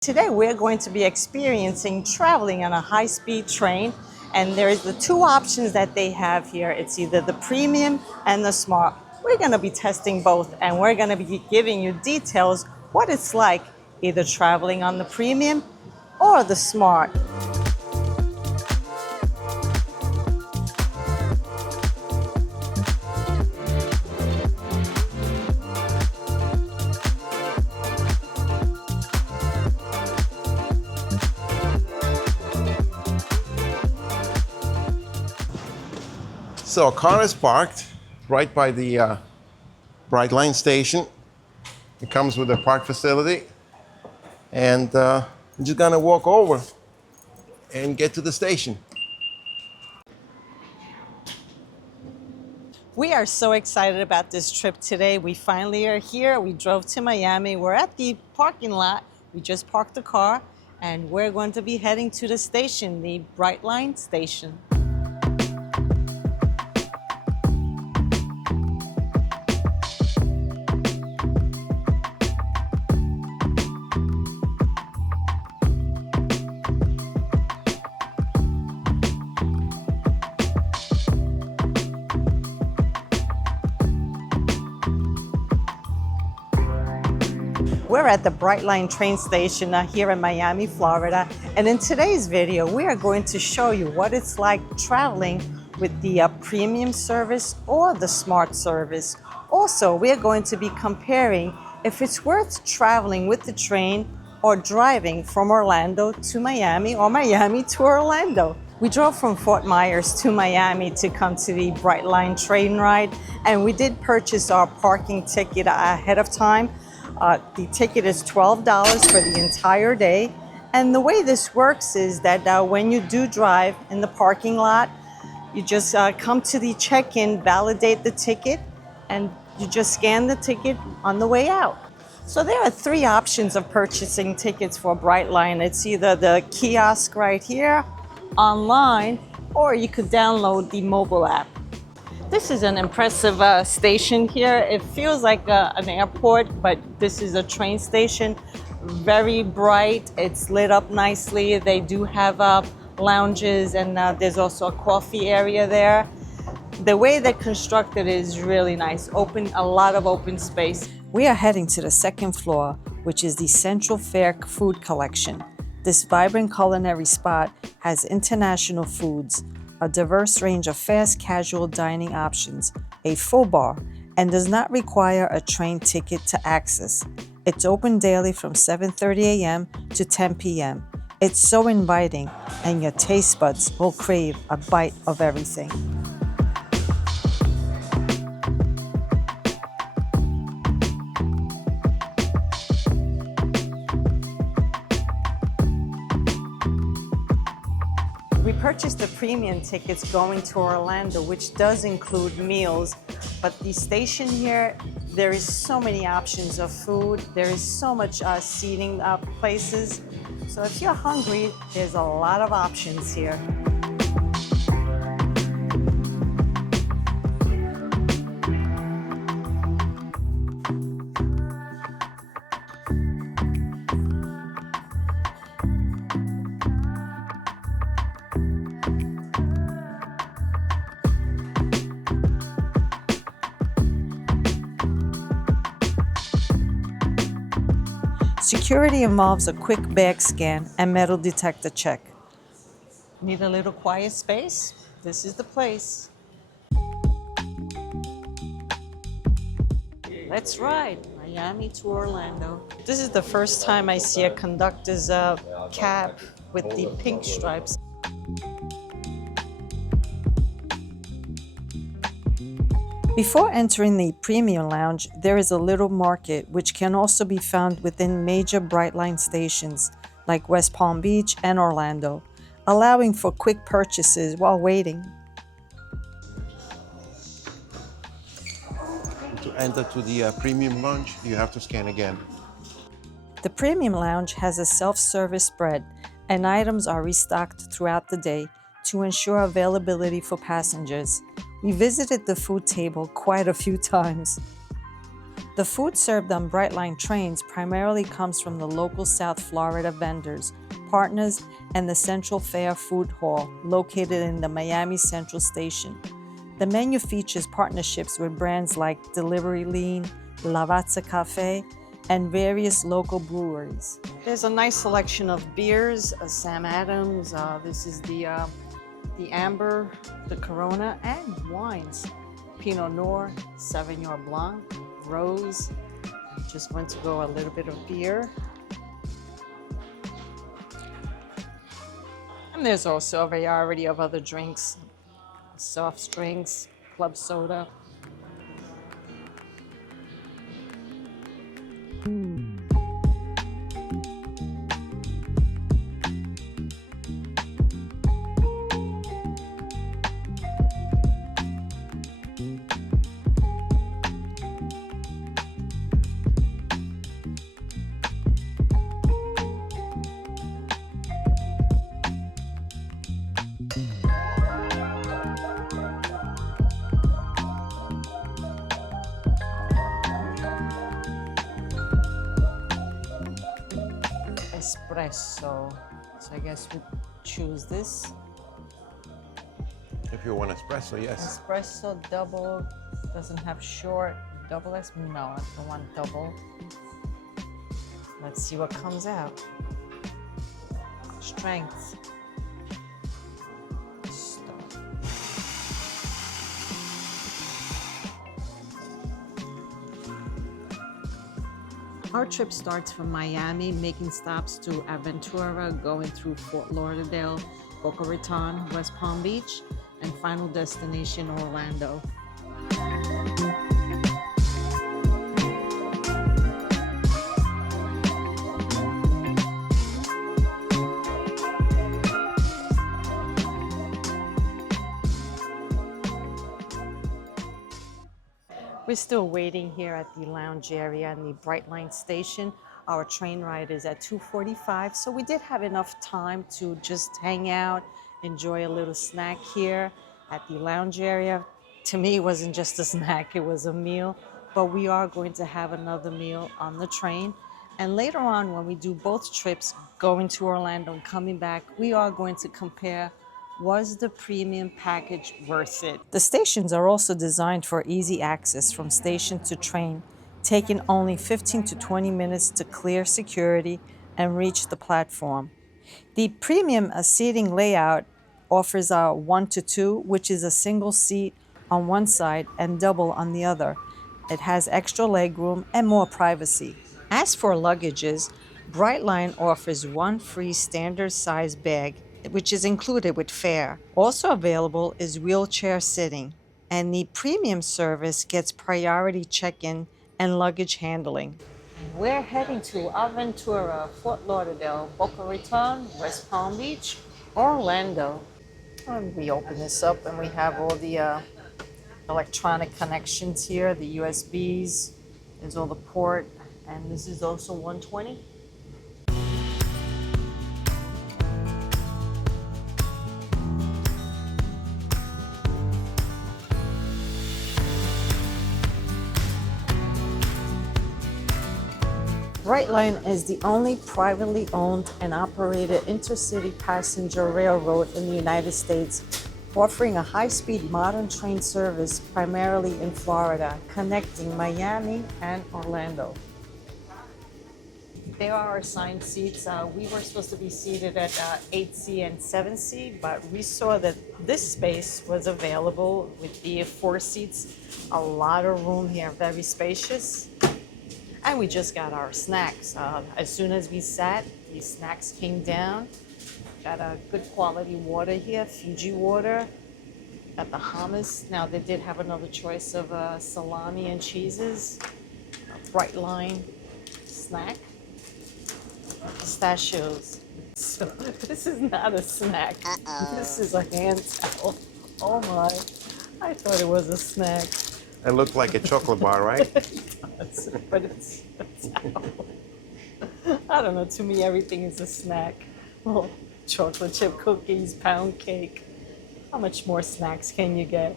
Today we're going to be experiencing traveling on a high-speed train, and there's the two options that they have here. It's either the premium and the smart. We're going to be testing both, and we're going to be giving you details what it's like either traveling on the premium or the smart. So a car is parked right by the Brightline station. It comes with a park facility, and I'm just gonna walk over and get to the station. We are so excited about this trip today. We finally are here. We drove to Miami. We're at the parking lot. We just parked the car, and we're going to be heading to the station, the Brightline station. We're at the Brightline train station here in Miami, Florida. And in today's video, we are going to show you what it's like traveling with the premium service or the smart service. Also, we are going to be comparing if it's worth traveling with the train or driving from Orlando to Miami or Miami to Orlando. We drove from Fort Myers to Miami to come to the Brightline train ride, and we did purchase our parking ticket ahead of time. The ticket is $12 for the entire day. And the way this works is that when you do drive in the parking lot, you just come to the check-in, validate the ticket, and you just scan the ticket on the way out. So there are three options of purchasing tickets for Brightline. It's either the kiosk right here, online, or you could download the mobile app. This is an impressive station here. It feels like an airport, but this is a train station. Very bright. It's lit up nicely. They do have lounges, and there's also a coffee area there. The way they're constructed is really nice. A lot of open space. We are heading to the second floor, which is the Central Fare Food Collection. This vibrant culinary spot has international foods, a diverse range of fast casual dining options, a full bar, and does not require a train ticket to access. It's open daily from 7:30 a.m. to 10 p.m. It's so inviting, and your taste buds will crave a bite of everything. We purchased the premium tickets going to Orlando, which does include meals, but the station here, there is so many options of food. There is so much seating places. So if you're hungry, there's a lot of options here. Security involves a quick bag scan and metal detector check. Need a little quiet space? This is the place. Let's ride Miami to Orlando. This is the first time I see a conductor's cap with the pink stripes. Before entering the premium lounge, there is a little market which can also be found within major Brightline stations like West Palm Beach and Orlando, allowing for quick purchases while waiting. To enter to the premium lounge, you have to scan again. The premium lounge has a self-service spread, and items are restocked throughout the day to ensure availability for passengers. We visited the food table quite a few times. The food served on Brightline trains primarily comes from the local South Florida vendors, partners, and the Central Fair Food Hall located in the MiamiCentral station. The menu features partnerships with brands like Delivery Lean, Lavazza Cafe, and various local breweries. There's a nice selection of beers, Sam Adams, this is the Amber, the Corona, and wines. Pinot Noir, Sauvignon Blanc, Rose. Just going to go a little bit of beer. And there's also a variety of other drinks, soft drinks, club soda. Espresso. So I guess we choose this. If you want espresso, yes. Espresso double, doesn't have short. Double S? No, I don't want double. Let's see what comes out. Strength. Our trip starts from Miami, making stops to Aventura, going through Fort Lauderdale, Boca Raton, West Palm Beach, and final destination Orlando. We're still waiting here at the lounge area in the Brightline station. Our train ride is at 2:45, so we did have enough time to just hang out, enjoy a little snack here at the lounge area. To me, it wasn't just a snack, it was a meal, but we are going to have another meal on the train. And later on, when we do both trips, going to Orlando and coming back, we are going to compare, was the premium package worth it? The stations are also designed for easy access from station to train, taking only 15 to 20 minutes to clear security and reach the platform. The premium seating layout offers a 1 to 2, which is a single seat on one side and double on the other. It has extra legroom and more privacy. As for luggages, Brightline offers one free standard size bag, which is included with fare. Also available is wheelchair sitting, and the premium service gets priority check-in and luggage handling. We're heading to Aventura, Fort Lauderdale, Boca Raton, West Palm Beach, Orlando. And we open this up and we have all the electronic connections here, the USBs, there's all the port, and this is also 120. Brightline is the only privately owned and operated intercity passenger railroad in the United States, offering a high-speed modern train service primarily in Florida, connecting Miami and Orlando. There are assigned seats. We were supposed to be seated at 8C and 7C, but we saw that this space was available with the 4 seats. A lot of room here, very spacious. And we just got our snacks. As soon as we sat, the snacks came down. Got a good quality water here, Fiji water. Got the hummus. Now they did have another choice of salami and cheeses. A Brightline snack. Pistachios. So this is not a snack. This is a hand towel. Oh my, I thought it was a snack. It looked like a chocolate bar, right? But it's a towel. I don't know, to me everything is a snack. Oh, chocolate chip cookies, pound cake. How much more snacks can you get?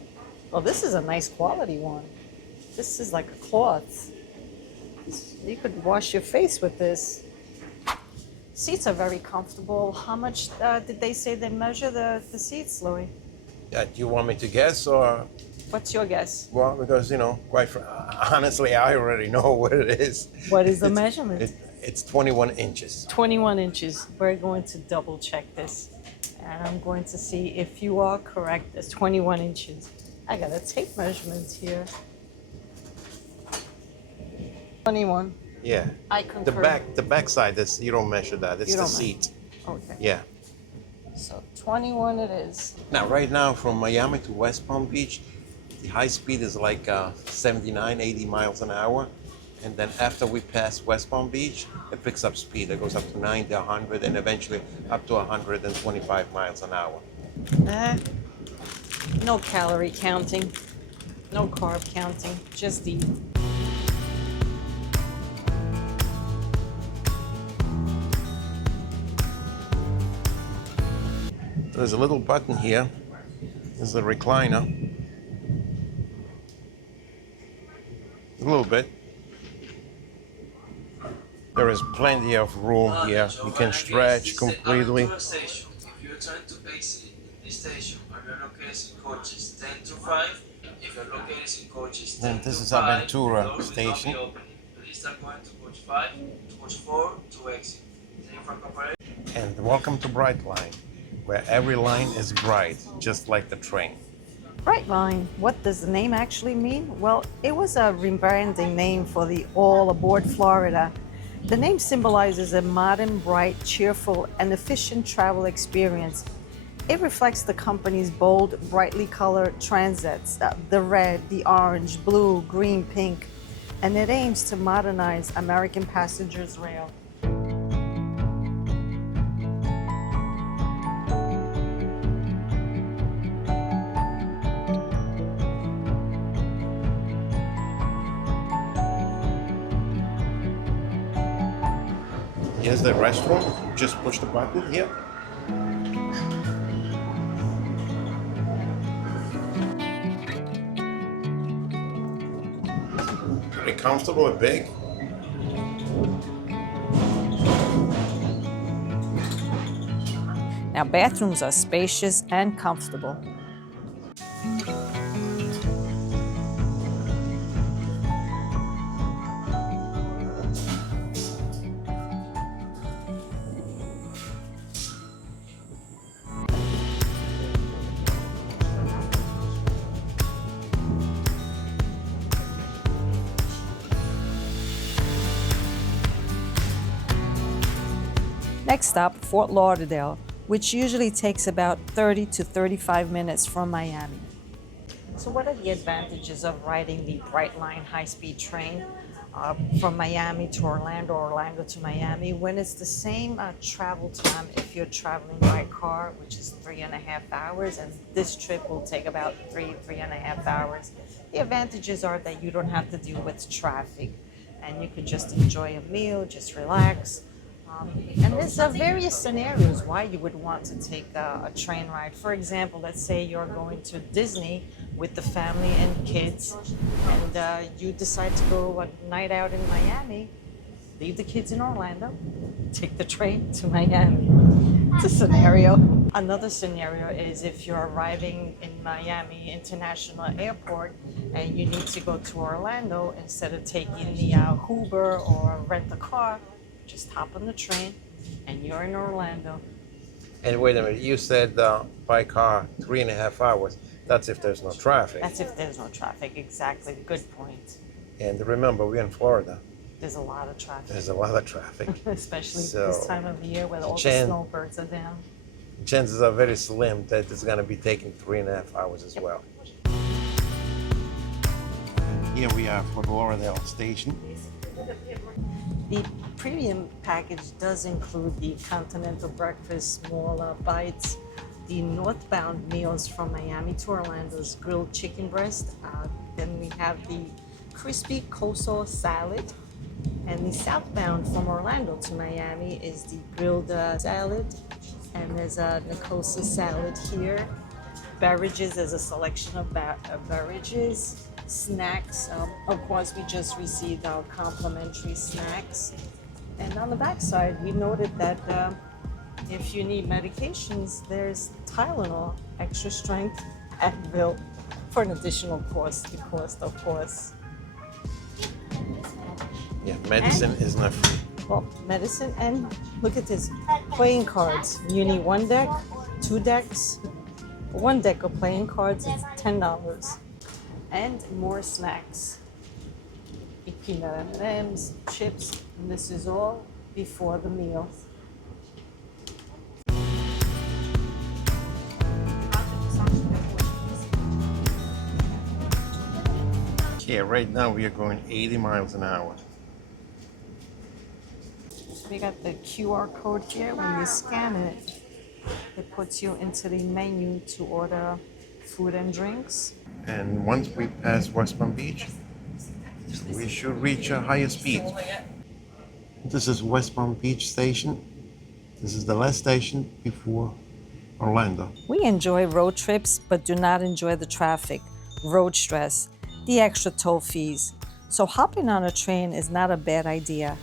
Well, this is a nice quality one. This is like a cloth. You could wash your face with this. Seats are very comfortable. How much did they say they measure the seats, Louis? Yeah, do you want me to guess or? What's your guess? Well, because honestly, I already know what it is. What is the measurement? It's 21 inches. 21 inches. We're going to double check this. And I'm going to see if you are correct. It's 21 inches. I got a tape measurement here. 21. Yeah. I concur. The back side, you don't measure that. It's You the don't seat. Okay. Yeah. So 21 it is. Now, right now, from Miami to West Palm Beach, the high speed is like 79, 80 miles an hour. And then after we pass West Palm Beach, it picks up speed. It goes up to 90, 100, and eventually up to 125 miles an hour. No calorie counting, no carb counting, just eat. There's a little button here. There's a recliner. A little bit. There is plenty of room here. You can stretch completely. If you're trying to exit this station, are you located in coaches 10 to 5? If you're located in coaches 10 And this to is 5, Aventura doors will not be station. opening. Please start going to coach 5, to coach 4 to exit. Thank you for cooperating. And welcome to Brightline, where every line is bright, just like the train. Brightline, what does the name actually mean? Well, it was a rebranding name for the All Aboard Florida. The name symbolizes a modern, bright, cheerful, and efficient travel experience. It reflects the company's bold, brightly colored transits, the red, the orange, blue, green, pink, and it aims to modernize American passengers' rail. Here's the restroom. Just push the button here. Pretty comfortable and big. Now, bathrooms are spacious and comfortable. Next stop, Fort Lauderdale, which usually takes about 30 to 35 minutes from Miami. So what are the advantages of riding the Brightline high-speed train from Miami to Orlando, Orlando to Miami, when it's the same travel time if you're traveling by car, which is 3.5 hours, and this trip will take about 3.5 hours. The advantages are that you don't have to deal with traffic, and you could just enjoy a meal, just relax. And there's various scenarios why you would want to take a train ride. For example, let's say you're going to Disney with the family and kids, and you decide to go a night out in Miami, leave the kids in Orlando, take the train to Miami. It's a scenario. Another scenario is if you're arriving in Miami International Airport and you need to go to Orlando, instead of taking the Uber or rent a car, just hop on the train and you're in Orlando. And wait a minute, you said by car 3.5 hours. That's if there's no traffic. That's if there's no traffic, exactly. Good point. And remember, we're in Florida. There's a lot of traffic. There's a lot of traffic. Especially So, this time of year where all the snowbirds are down. Chances are very slim that it's going to be taking 3.5 hours as well. Here we are for the Lauderdale station. The premium package does include the continental breakfast, smaller bites, the northbound meals from Miami to Orlando's grilled chicken breast. Then we have the crispy coleslaw salad. And the southbound from Orlando to Miami is the grilled salad. And there's a Nicosa salad here. Beverages, there's a selection of beverages. snacks. Of course, we just received our complimentary snacks. And on the back side, we noted that if you need medications, there's Tylenol, extra strength, Advil for an additional cost, of course. Yeah, medicine is not free. Well, medicine, and look at this, playing cards. You need one deck, two decks. One deck of playing cards is $10. And more snacks. Peanut M&Ms, chips, and this is all before the meal. Yeah, right now we are going 80 miles an hour. We got the QR code here. When you scan it, it puts you into the menu to order food and drinks. And once we pass West Palm Beach, we should reach a higher speed. This is West Palm Beach Station. This is the last station before Orlando. We enjoy road trips, but do not enjoy the traffic, road stress, the extra toll fees. So hopping on a train is not a bad idea.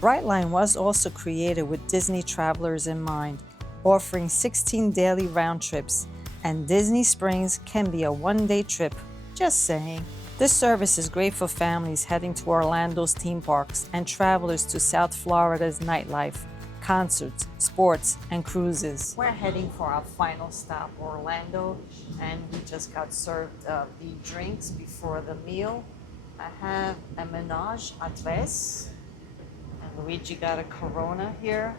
Brightline was also created with Disney travelers in mind, offering 16 daily round trips, and Disney Springs can be a one-day trip, just saying. This service is great for families heading to Orlando's theme parks and travelers to South Florida's nightlife, concerts, sports, and cruises. We're heading for our final stop, Orlando, and we just got served the drinks before the meal. I have a menage a tres, and Luigi got a Corona here.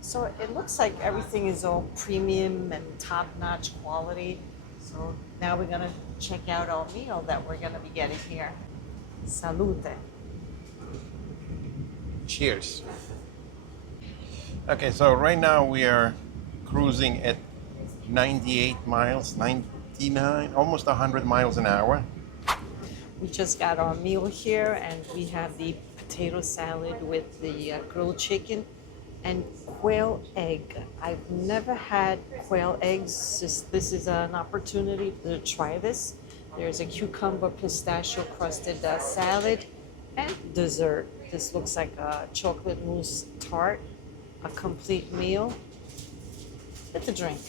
So it looks like everything is all premium and top-notch quality. So now we're gonna check out our meal that we're gonna be getting here. Salute. Cheers. Okay, so right now we are cruising at 98 miles, 99, almost 100 miles an hour. We just got our meal here, and we have the potato salad with the grilled chicken and quail egg. I've never had quail eggs. This is an opportunity to try this. There's a cucumber pistachio crusted salad and dessert. This looks like a chocolate mousse tart, a complete meal with a drink.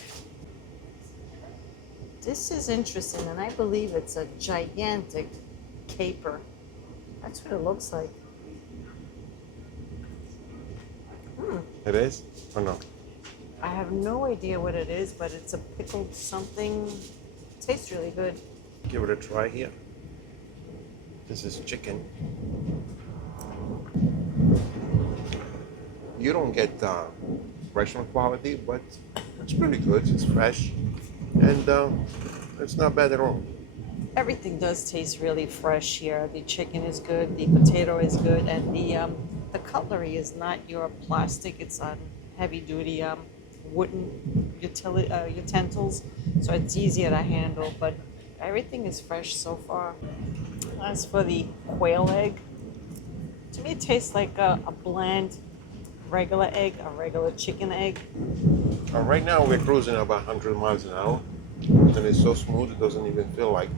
This is interesting, and I believe it's a gigantic caper. That's what it looks like. It is or no? I have no idea what it is, but it's a pickled something. Tastes really good. Give it a try here. This is chicken. You don't get restaurant quality, but it's pretty good. It's fresh, and it's not bad at all. Everything does taste really fresh here. The chicken is good, the potato is good, and the cutlery is not your plastic. It's on heavy-duty wooden utensils, so it's easier to handle. But everything is fresh so far. As for the quail egg, to me it tastes like a bland regular egg, a regular chicken egg. Right now we're cruising about 100 miles an hour, and it's so smooth it doesn't even feel like.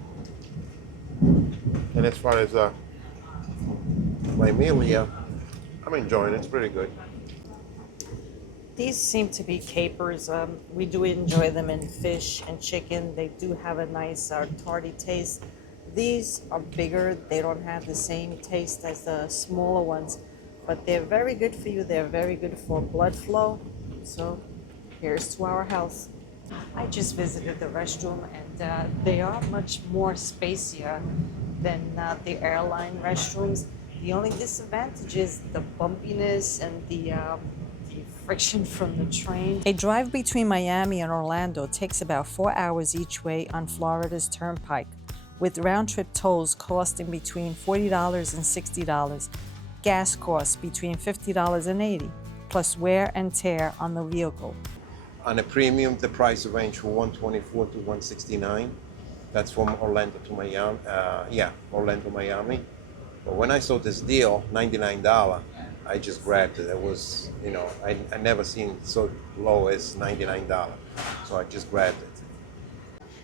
And as far as my meal here, I'm enjoying it. It's pretty good. These seem to be capers. We do enjoy them in fish and chicken. They do have a nice tarty taste. These are bigger. They don't have the same taste as the smaller ones, but they're very good for you. They're very good for blood flow. So here's to our health. I just visited the restroom, and they are much more spacier than the airline restrooms. The only disadvantage is the bumpiness and the friction from the train. A drive between Miami and Orlando takes about 4 hours each way on Florida's Turnpike, with round-trip tolls costing between $40 and $60, gas costs between $50 and $80, plus wear and tear on the vehicle. On a premium, the price range from $124 to $169. That's from Orlando to Miami. Orlando, Miami. But when I saw this deal, $99, I just grabbed it. It was, I never seen so low as $99. So I just grabbed it.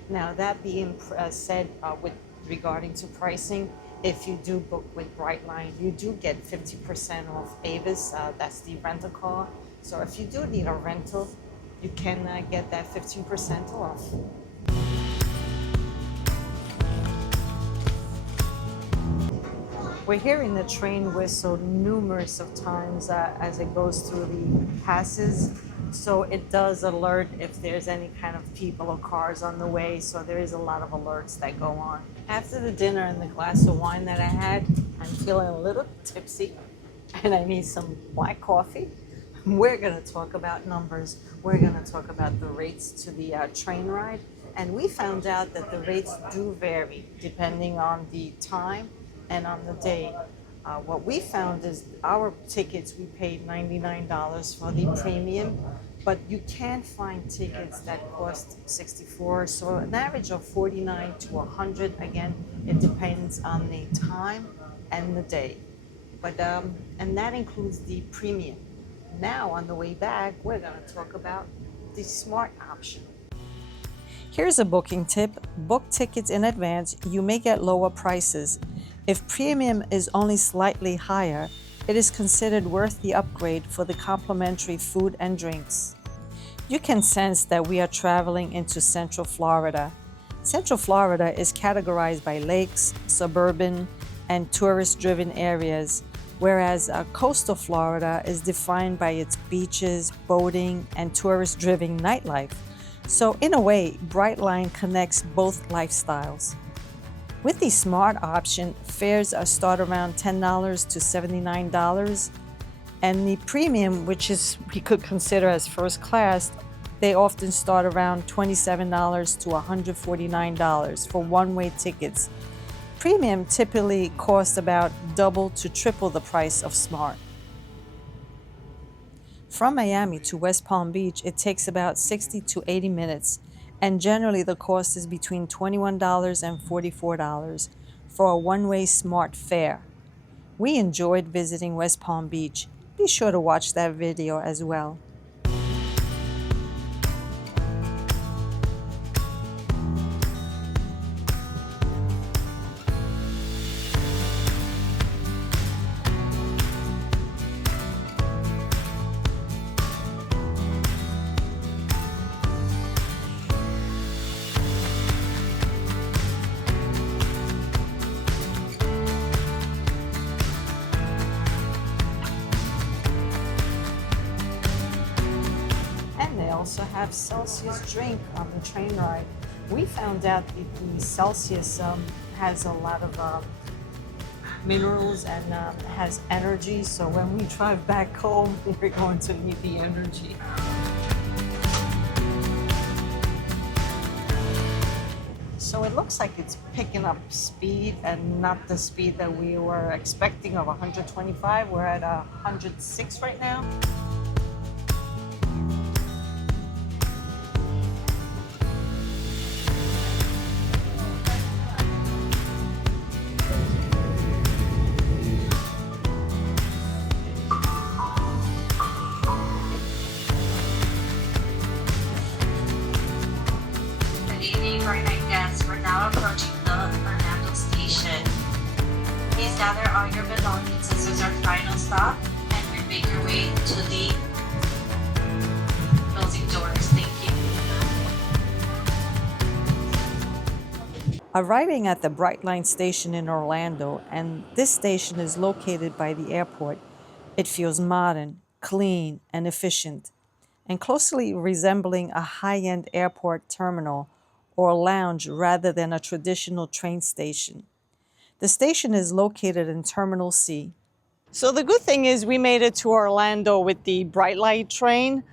Now, that being said, with regarding to pricing. If you do book with Brightline, you do get 50% off Avis. That's the rental car. So if you do need a rental, you can get that 15% off. We're hearing the train whistle numerous of times as it goes through the passes. So it does alert if there's any kind of people or cars on the way. So there is a lot of alerts that go on. After the dinner and the glass of wine that I had, I'm feeling a little tipsy and I need some black coffee. We're going to talk about numbers. We're going to talk about the rates to the train ride. And we found out that the rates do vary depending on the time and on the day. What we found is our tickets, we paid $99 for the premium, but you can find tickets that cost $64. So an average of $49 to $100. Again, it depends on the time and the day. But and that includes the premium. Now on the way back, we're going to talk about the smart option. Here's a booking tip. Book tickets in advance. You may get lower prices. If premium is only slightly higher, it is considered worth the upgrade for the complimentary food and drinks. You can sense that we are traveling into Central Florida. Central Florida is categorized by lakes, suburban, and tourist-driven areas, whereas coastal Florida is defined by its beaches, boating, and tourist-driven nightlife. So in a way, Brightline connects both lifestyles. With the smart option, fares start around $10 to $79, and the premium, which is we could consider as first class, they often start around $27 to $149 for one-way tickets. Premium typically costs about double to triple the price of smart. From Miami to West Palm Beach, it takes about 60 to 80 minutes, and generally the cost is between $21 and $44 for a one-way smart fare. We enjoyed visiting West Palm Beach. Be sure to watch that video as well. They also have Celsius drink on the train ride. We found out that the Celsius has a lot of minerals and has energy. So when we drive back home, we're going to need the energy. So it looks like it's picking up speed and not the speed that we were expecting of 125. We're at 106 right now. Brightline guests, we're now approaching the Orlando station. Please gather all your belongings. This is our final stop, and we make your way to the closing doors. Thank you. Arriving at the Brightline station in Orlando, and this station is located by the airport, it feels modern, clean, and efficient, and closely resembling a high-end airport terminal or lounge rather than a traditional train station. The station is located in Terminal C. So the good thing is we made it to Orlando with the Brightline train,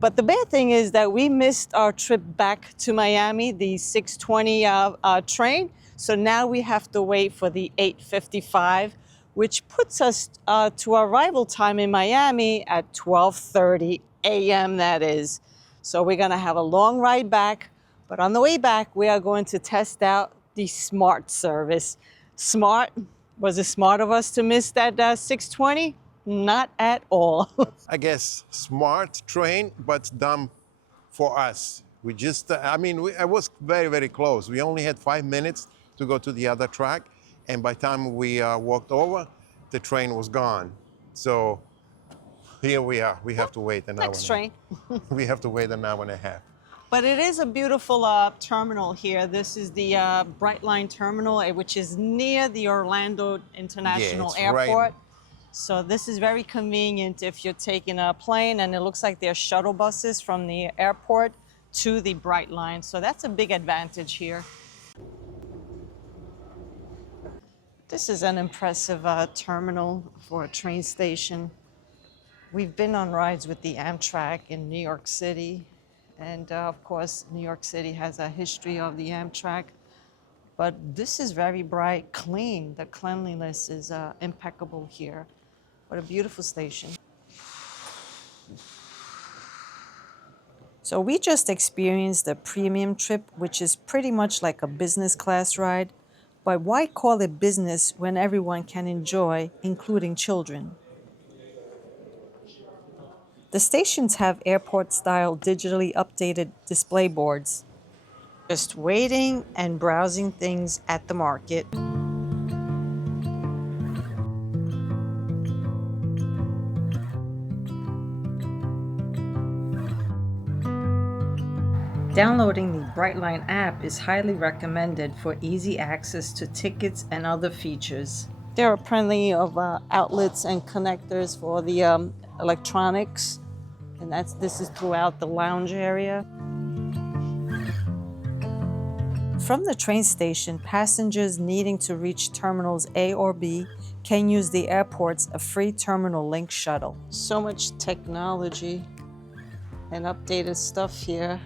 but the bad thing is that we missed our trip back to Miami, the 6:20 train. So now we have to wait for the 8:55, which puts us to our arrival time in Miami at 12:30 a.m. that is. So we're gonna have a long ride back. But on the way back, we are going to test out the smart service. Smart? Was it smart of us to miss that 6:20? Not at all. I guess smart train, but dumb for us. We just, I was very, very close. We only had 5 minutes to go to the other track. And by the time we walked over, the train was gone. So here we are. We have to wait an hour. Next train. We have to wait an hour and a half. But it is a beautiful terminal here. This is the Brightline Terminal, which is near the Orlando International it's Airport. right. So this is very convenient if you're taking a plane, and it looks like there are shuttle buses from the airport to the Brightline. So that's a big advantage here. This is an impressive terminal for a train station. We've been on rides with the Amtrak in New York City. And of course, New York City has a history of the Amtrak. But this is very bright, clean. The cleanliness is impeccable here. What a beautiful station. So we just experienced a premium trip, which is pretty much like a business class ride. But why call it business when everyone can enjoy, including children? The stations have airport-style digitally updated display boards. Just waiting and browsing things at the market. Downloading the Brightline app is highly recommended for easy access to tickets and other features. There are plenty of outlets and connectors for the electronics, and this is throughout the lounge area. From the train station, passengers needing to reach terminals A or B can use the airport's free Terminal Link shuttle. So much technology and updated stuff here.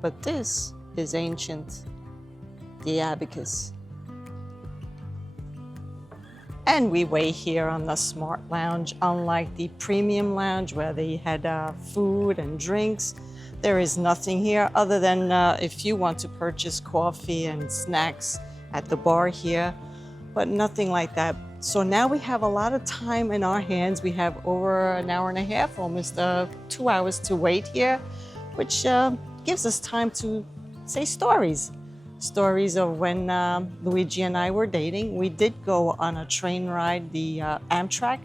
But this is ancient, the abacus. And we wait here on the Smart Lounge. Unlike the Premium Lounge where they had food and drinks, there is nothing here other than if you want to purchase coffee and snacks at the bar here, but nothing like that. So now we have a lot of time in our hands. We have over an hour and a half, almost 2 hours to wait here, which gives us time to say stories. Stories of when Luigi and I were dating. We did go on a train ride, the Amtrak,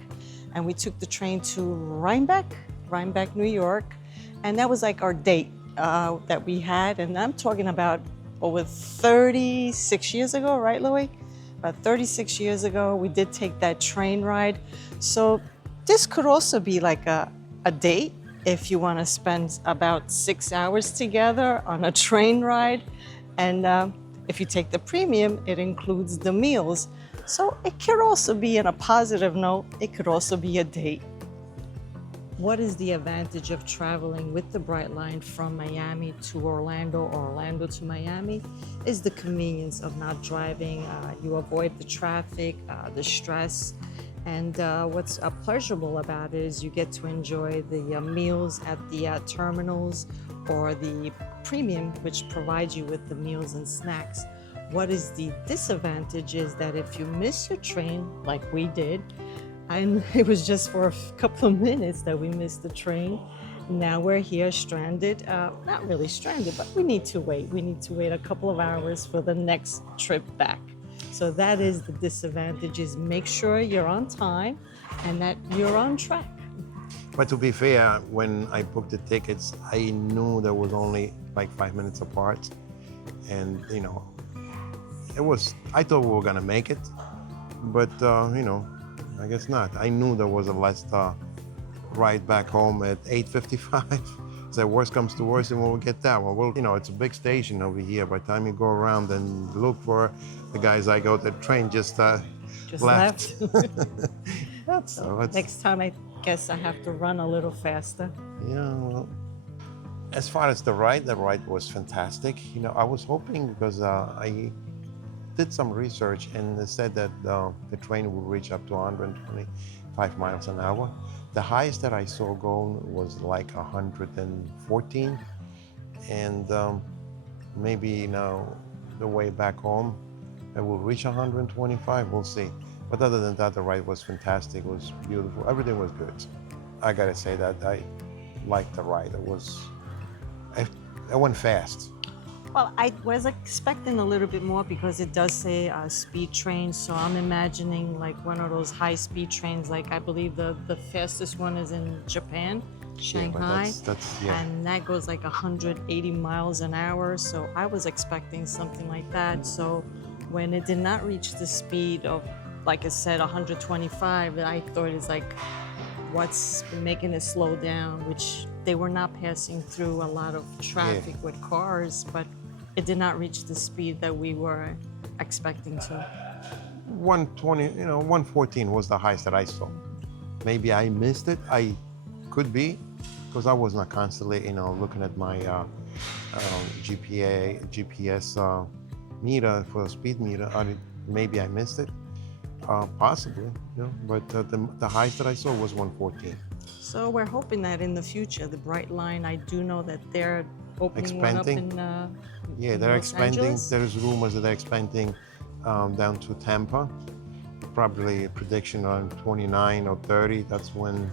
and we took the train to Rhinebeck, New York. And that was like our date that we had. And I'm talking about over 36 years ago, right, Louis? About 36 years ago, we did take that train ride. So this could also be like a date if you want to spend about 6 hours together on a train ride. And if you take the premium, it includes the meals. So it could also be, in a positive note, it could also be a date. What is the advantage of traveling with the Brightline from Miami to Orlando or Orlando to Miami? Is the convenience of not driving. You avoid the traffic, the stress. And what's pleasurable about it is you get to enjoy the meals at the terminals or the premium, which provides you with the meals and snacks. What is the disadvantage is that if you miss your train, like we did, and it was just for a couple of minutes that we missed the train. Now we're here stranded, not really stranded, but we need to wait. We need to wait a couple of hours for the next trip back. So that is the disadvantage, is make sure you're on time and that you're on track. But to be fair, when I booked the tickets, I knew there was only like 5 minutes apart. And, you know, I thought we were gonna make it, but, you know, I guess not. I knew there was a last ride back home at 8:55. So worst comes to worst, and we'll get that one. Well, you know, it's a big station over here. By the time you go around and look for the guys I go, the train just left. So next time, I guess I have to run a little faster. Yeah, well, as far as the ride was fantastic. You know, I was hoping, because I did some research, and they said that the train will reach up to 125 miles an hour. The highest that I saw going was like 114, and maybe, you know, the way back home it will reach 125. We'll see. But other than that, the ride was fantastic. It was beautiful. Everything was good. I gotta say that I liked the ride. It went fast. Well, I was expecting a little bit more because it does say speed train, so I'm imagining like one of those high-speed trains. Like I believe the fastest one is in Japan, Shanghai, Yeah, but that's yeah. and that goes like 180 miles an hour. So I was expecting something like that. So when it did not reach the speed of, like I said, 125, I thought it's like, what's making it slow down? Which they were not passing through a lot of traffic with cars, but it did not reach the speed that we were expecting to. 120, 114 was the highest that I saw. Maybe I missed it. I could be, because I was not constantly, looking at my GPS meter for the speed meter. Maybe I missed it. Possibly, but the highest that I saw was 114. So we're hoping that in the future, the Brightline, I do know that they're opening one up in they're Los expanding. Angeles. There's rumors that they're expanding down to Tampa. Probably a prediction on 29 or 30. That's when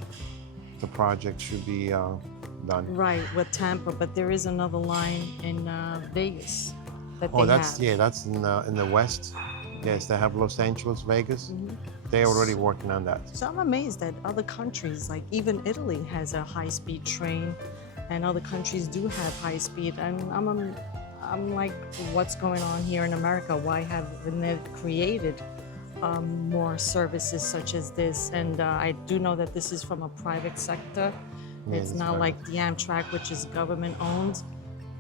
the project should be done. Right, with Tampa, but there is another line in Vegas that they that's have. that's in the west. Yes, they have Los Angeles, Vegas. They're already working on that. So I'm amazed that other countries, like even Italy has a high-speed train, and other countries do have high speed. And I'm like, what's going on here in America? Why haven't they created more services such as this? And I do know that this is from a private sector. Yeah, It's that's not right. like the Amtrak, which is government owned.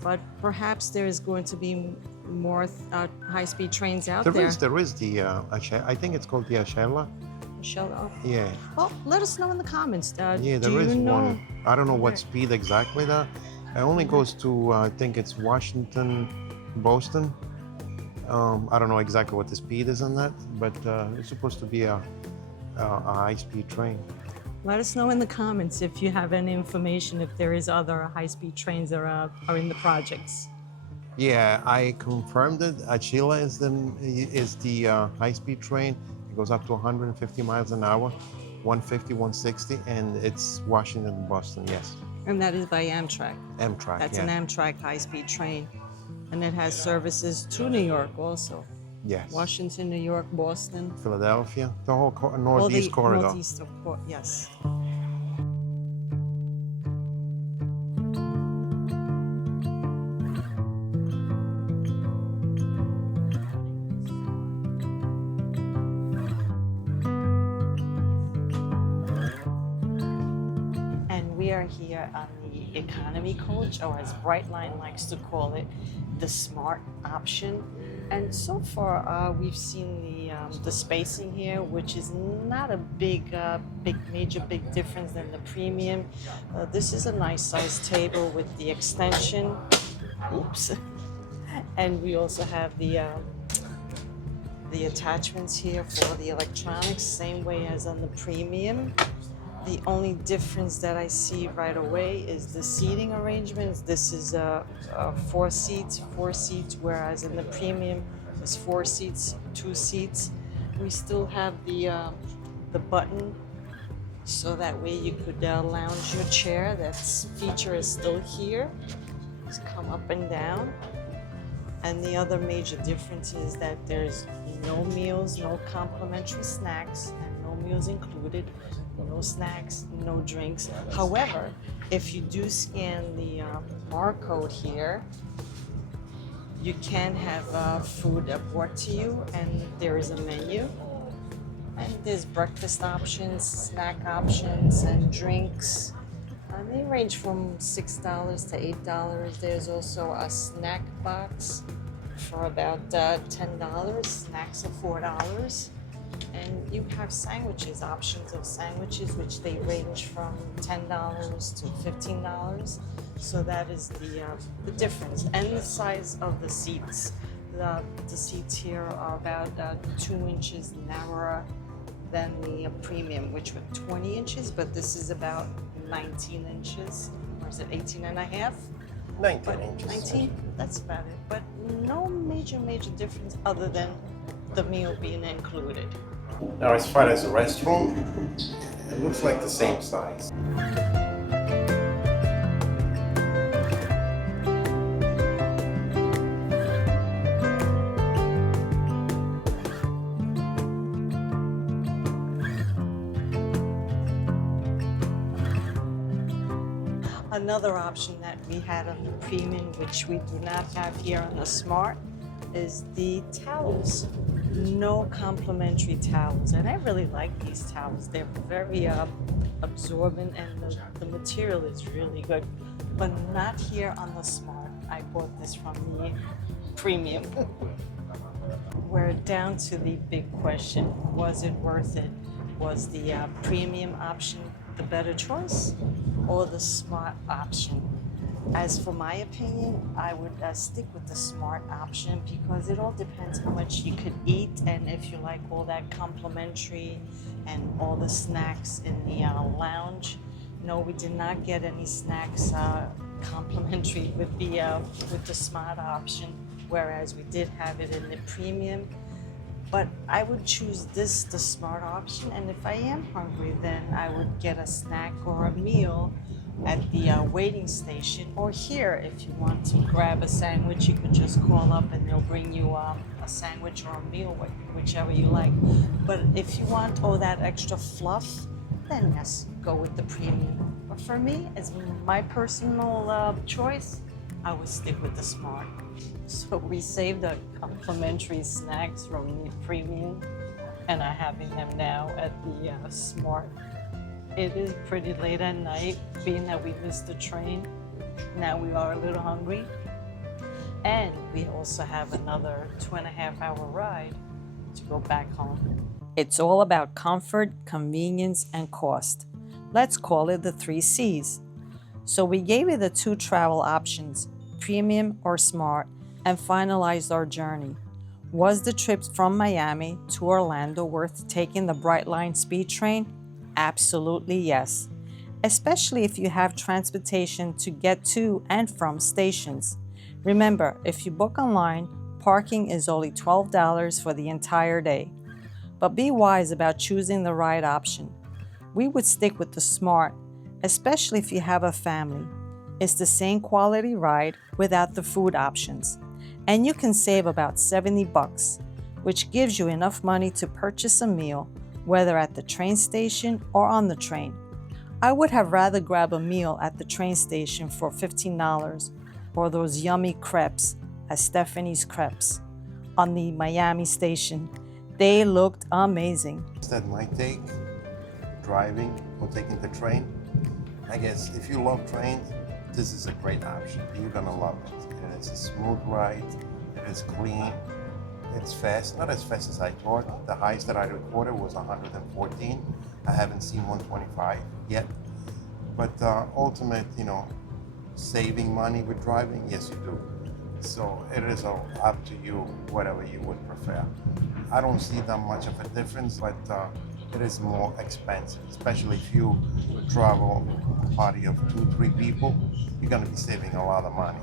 But perhaps there is going to be more high-speed trains out there. There is the, I think it's called the Ashella. Shut up. Yeah. Well, let us know in the comments. Yeah, do there you is know one. I don't know where? what speed exactly that. It only goes to, I think it's Washington, Boston. I don't know exactly what the speed is on that, but it's supposed to be a high-speed train. Let us know in the comments if you have any information, if there is other high-speed trains that are in the projects. Yeah, I confirmed it. Achila is the high-speed train. It goes up to 150 miles an hour, 150, 160, and it's Washington, Boston, yes. And that is by Amtrak. Amtrak, That's yeah. an Amtrak high-speed train. And it has services to New York also. Yes. Washington, New York, Boston. Philadelphia, the whole northeast corridor. Northeast, yes. And we are here on the economy coach, or as Brightline likes to call it, the smart option. And so far, we've seen the spacing here, which is not a major difference than the premium. This is a nice size table with the extension. Oops. And we also have the attachments here for the electronics, same way as on the premium. The only difference that I see right away is the seating arrangements. This is 4 seats, whereas in the premium it's 4 seats, 2 seats. We still have the button, so that way you could lounge your chair. That feature is still here. Just come up and down. And the other major difference is that there's no meals, no complimentary snacks, and no meals included. No snacks, no drinks. However, if you do scan the barcode here, you can have food brought to you, and there is a menu. And there's breakfast options, snack options, and drinks. They range from $6 to $8. There's also a snack box for about $10. Snacks are $4. And you have sandwiches, options of sandwiches, which they range from $10 to $15. So that is the difference. And the size of the seats. The seats here are about 2 inches narrower than the premium, which were 20 inches, but this is about 19 inches. Or is it 18 and a half? 19 inches. 19? That's about it. But no major difference other than the meal being included. Now, as far as the restroom, it looks like the same size. Another option that we had on the Premium, which we do not have here on the Smart, is the towels. No complimentary towels. And I really like these towels. They're very absorbent, and the material is really good. But not here on the Smart. I bought this from the Premium. We're down to the big question. Was it worth it? Was the Premium option the better choice, or the Smart option? As for my opinion, I would stick with the Smart option, because it all depends how much you could eat and if you like all that complimentary and all the snacks in the lounge. No, we did not get any snacks complimentary with the Smart option, whereas we did have it in the Premium. But I would choose the Smart option, and if I am hungry, then I would get a snack or a meal at the waiting station, or here, if you want to grab a sandwich, you could just call up and they'll bring you a sandwich or a meal, whichever you like. But if you want all that extra fluff, then yes, go with the Premium. But for me, as my personal choice, I would stick with the Smart. So we saved the complimentary snacks from the Premium and are having them now at the Smart. It is pretty late at night, being that we missed the train. Now we are a little hungry. And we also have another 2.5-hour ride to go back home. It's all about comfort, convenience, and cost. Let's call it the 3 C's. So we gave you the 2 travel options, Premium or Smart, and finalized our journey. Was the trip from Miami to Orlando worth taking the Brightline speed train? Absolutely yes, especially if you have transportation to get to and from stations. Remember, if you book online, parking is only $12 for the entire day. But be wise about choosing the right option. We would stick with the Smart, especially if you have a family. It's the same quality ride without the food options. And you can save about $70, which gives you enough money to purchase a meal, whether at the train station or on the train. I would have rather grab a meal at the train station for $15, or those yummy crepes at Stephanie's Crepes on the Miami station. They looked amazing. That my take, driving or taking the train. I guess if you love trains, this is a great option. You're gonna love it. And it's a smooth ride, it is clean, it's fast, not as fast as I thought. The highest that I recorded was 114. I haven't seen 125 yet. But ultimate, saving money with driving, yes you do. So it is up to you, whatever you would prefer. I don't see that much of a difference, but it is more expensive, especially if you travel a party of 2-3 people, you're gonna be saving a lot of money.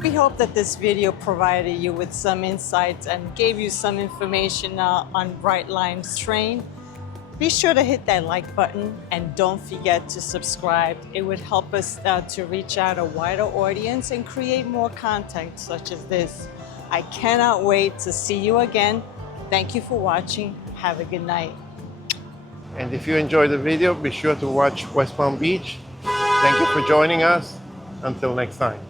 We hope that this video provided you with some insights and gave you some information on Brightline's train. Be sure to hit that like button and don't forget to subscribe. It would help us to reach out a wider audience and create more content such as this. I cannot wait to see you again. Thank you for watching. Have a good night. And if you enjoyed the video, be sure to watch West Palm Beach. Thank you for joining us. Until next time.